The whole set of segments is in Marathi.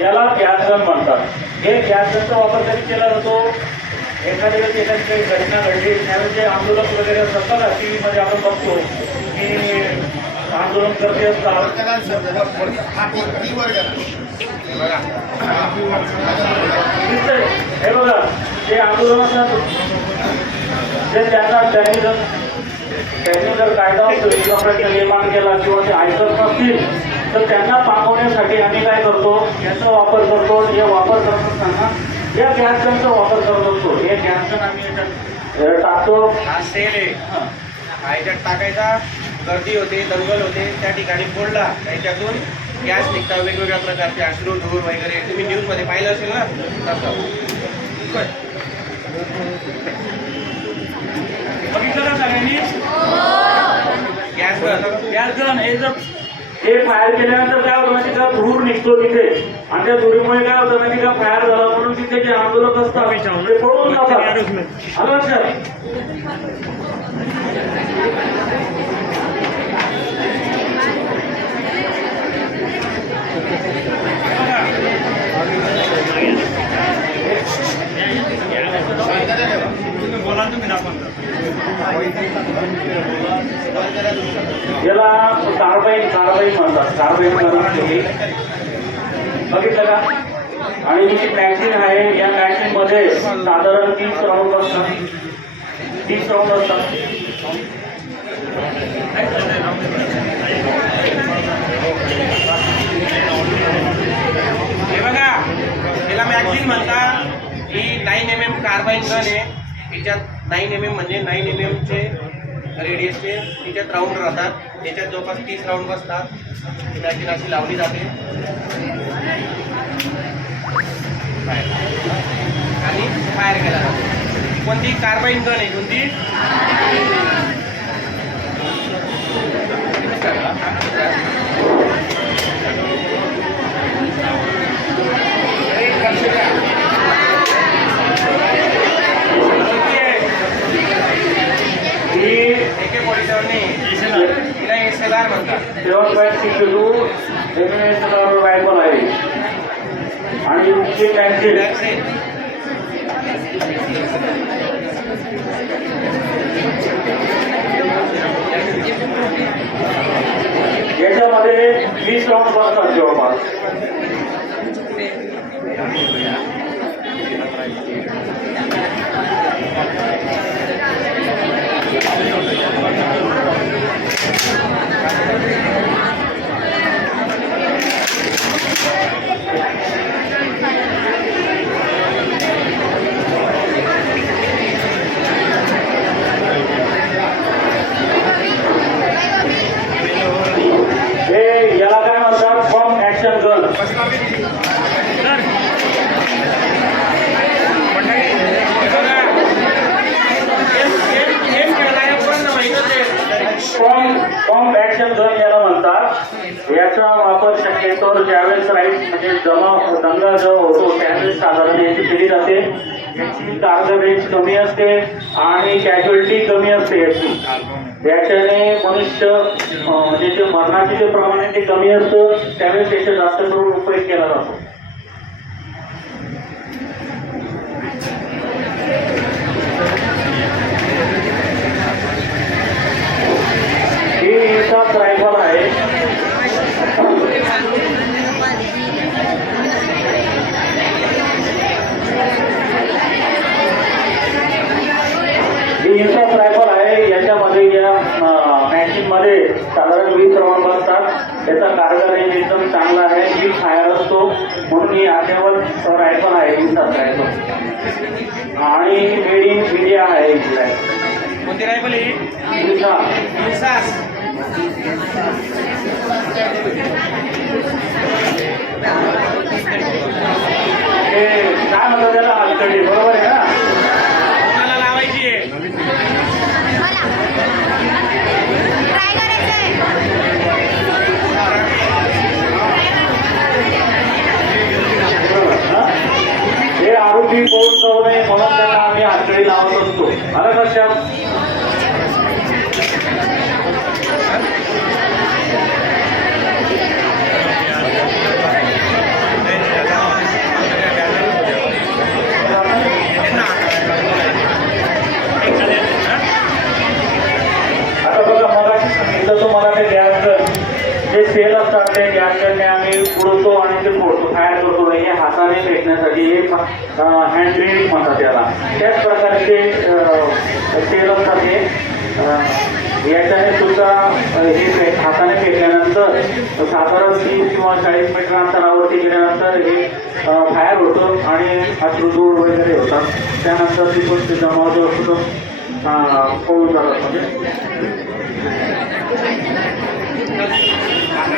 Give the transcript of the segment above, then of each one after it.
याला गन म्हणतात. हे गनचा वापर कधी केला जातो? एखाद्या वेळेस एखादी काही घटना घडली त्यावेळेस जे आंदोलक वगैरे असतात ना टी व्हीमध्ये आपण बघतो की आंदोलन करते असतात. बघा दिसतंय. हे बघा जे आंदोलन असतात जे त्यांना त्यांनी जर त्यांनी जर कायदा सुव्यवस्था प्रश्न निर्माण केला किंवा ते ऐकत नसतील तर त्यांना पांगवण्यासाठी आम्ही काय करतो? याचा वापर करतो. हे वापर करत असताना या गॅस गनचा वापर करत असतो. हे गॅस गन आम्ही टाकतो. हा सेल आहे. हा. याच्यात टाकायचा. गर्दी होते दंगल होते त्या ठिकाणी फोडला. त्याच्यातून गॅस निघतात वेगवेगळ्या प्रकारचे अश्रू धूर वगैरे. तुम्ही न्यूजमध्ये पाहिलं असेल ना? तसं बघितलं का सगळ्यांनी गॅस हे हे फायर केल्यानंतर काय होतं माहिती का? धूर निघतो तिथे. आणि त्या धुरीमुळे काय होतं माहिती का? फायर झाला म्हणून तिथे जे आंदोलक असतात ते पळून जातात. आलं लक्षात? याला कार्बाईन कार्बाईन म्हणतात. कार्बाईन बनवून बघितलं का? आणि जी मॅगझिन आहे या मॅगझिनमध्ये साधारण तीस राऊंड असतात. तीस राऊंड असतात. हे बघा याला मॅगझिन म्हणतात. ही nine M M carbine gun आहे. याच्यात नाईन एम एम म्हणजे नाईन एम एमचे रेडियसचे तिच्यात राऊंड राहतात. त्याच्यात जवळपास तीस राऊंड बसतात. ही अशी लावली जाते. आणि फायर केला जातो. कोणती कार्बाईन गण आहे? कोणती? एके तिला एस म्हणतात सेवन पॉईंट सिक्स टू आहे आणि जी मॅगझिन याच्यामध्ये वीस राऊंड बसतात जवळपास हे याला काय म्हणतात form action gun form form action gun याला म्हणतात याचा वापर शक्यतो ज्यावेळेस राईट म्हणजे जमा हो- दंगा जो होतो त्यावेळेस साधारण याची केली जाते. याची टार्गेट रेंज कमी असते आणि कॅज्युअलिटी कमी असते याची. याच्याने मनुष्य म्हणजे जे मरणाचे जे प्रमाण आहे ते कमी असतं त्यावेळेस त्याचा जास्त करून उपयोग केला जातो ही इंसाफ रायफल आहे ही इंसाफ रायफल आहे याच्यामध्ये या मॅचिंगमध्ये साधारण वीस राऊंड बसतात त्याचा कारगर रेंज एकदम चांगला आहे वीस फायर असतो म्हणून ही आठ्यावर रायफल आहे इंसाफ रायफल आणि मेड इन इंडिया आहे. कोणती रायफल ही? काय म्हणतात त्याला? हलकडी बरोबर? लावत असतो अरे कशा आता तुम्हाला ते गॅस सेल असतात ते आम्ही आणि ते फोडतो. करतो हे हाताने फेकण्यासाठी एक हँड ग्रेनिंग म्हणतात त्याला त्याच प्रकारे ते असतात हे याच्याने सुद्धा हे हाताने फेकल्यानंतर साधारण तीस किंवा चाळीस मीटर अंतरावरती गेल्यानंतर हे फायर होतं आणि अश्रुधूर वगैरे होतात. त्यानंतर तिथून ते जमाव जो असतो पळून जातात. म्हणजे?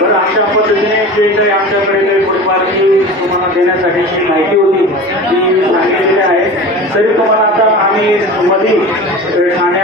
तर अशा पद्धतीने जे काही आमच्याकडे काही फुटबॉलची तुम्हाला देण्यासाठी जी माहिती होती ती सांगितलेली आहे. तरी तुम्हाला आता आम्ही मध्ये ठाणे